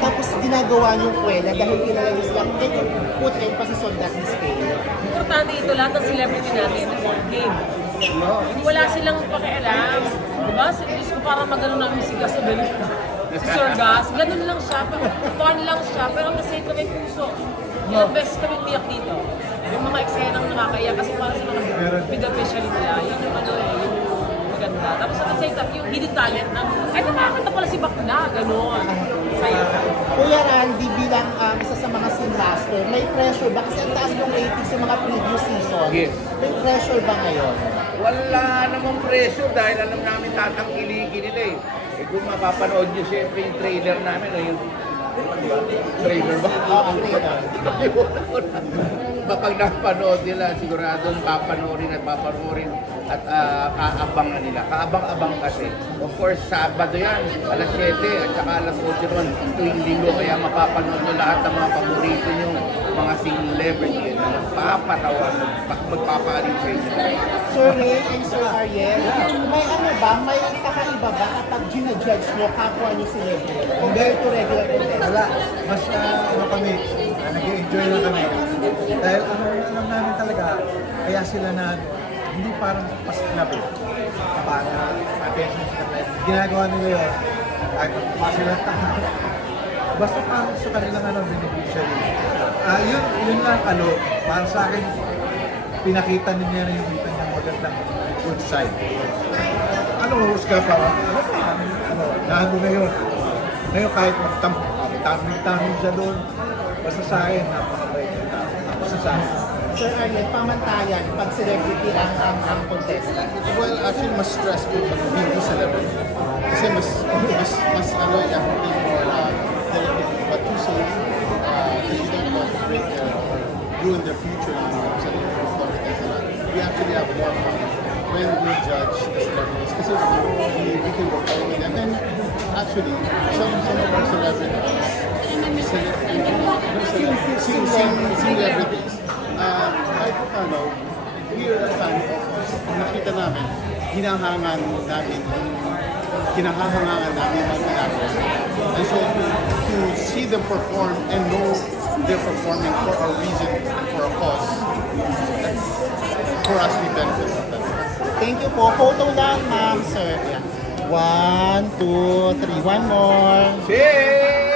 tapos ginagawa niyong kwela dahil kilala niyo sila. Can you put emphasis on that, Miss Kay? Importante ito, lahat ng celebrity natin, game. Wala silang pakialam. Diba? Diyos ko parang magano namin si Gas Abelino. Si Sir Gas, ganun lang siya. Fun lang siya, pero ang same kami puso. Yung best kami miyak dito. Yung mga eksenang nakakaya kasi para sa mga big official nila, yun yung ano eh, yung maganda. Tapos at the same time, yung hidden talent na, ay nakakanta pala si Bakla, gano'n. Saya. Kuya Randy, bilang isa sa mga scene master, may pressure ba? Kasi ang taas yung ratings sa mga previous season. Yes. May pressure ba ngayon? Wala namang pressure dahil alam namin tatangkilikin nila eh. Eh kung mapapanood nyo siyempre yung trailer namin, yung trailer ba? Oo, ang trailer. Kapag napanood nila, siguradong papanoorin at aabangan nila. Kaabang-abang kasi. Of course, Sabado yan, alas 7 at saka alas 8 naman, tuwing linggo. Kaya mapapanood nyo lahat ng mga paborito nyo, mga celebrity na magpapatawa, magpapaaling sa inyo. Sir Ray and Sir Ariel, may ano ba, may kakaiba ba kapag ginajudge nyo kapwa nyo celebrity? Compared to regular contestants? Wala, mas ano kami, nag-enjoy lang kami. Dahil alam namin talaga, kaya sila na hindi parang pasiklabi. Parang attention sa kanila. Ginagawa nila yun, kahit pa sila basta parang sa kanilang beneficiary. Yun lang para sa akin, pinakita niya na yung magandang good side. Husga pa? Nahalo na yun. Ngayon kahit magtamig-tamig siya doon, basta sa akin, napakabait na. Basta sa akin. Sir Ariel, pamantayan pag celebrity ang contestant? Well, actually, mas stressful pag hindi celebrity. Kasi mas ano, you have to be more delicate. But you say, kasi you don't want to break ruin their future ng mga celebrities. We actually have more fun when we judge the celebrities. Kasi we can work out with them. And actually, some of our celebrities, celebrities, kahit pa paano, we are a fan of, nakita namin, hinahangan namin ang ginagawa. And so to see them perform and know they're performing for a reason and for a cause, that's, for us, we benefit from that. Thank you po. Photo lang, ma'am, sir. 1, 2, 3. One more. Cheers!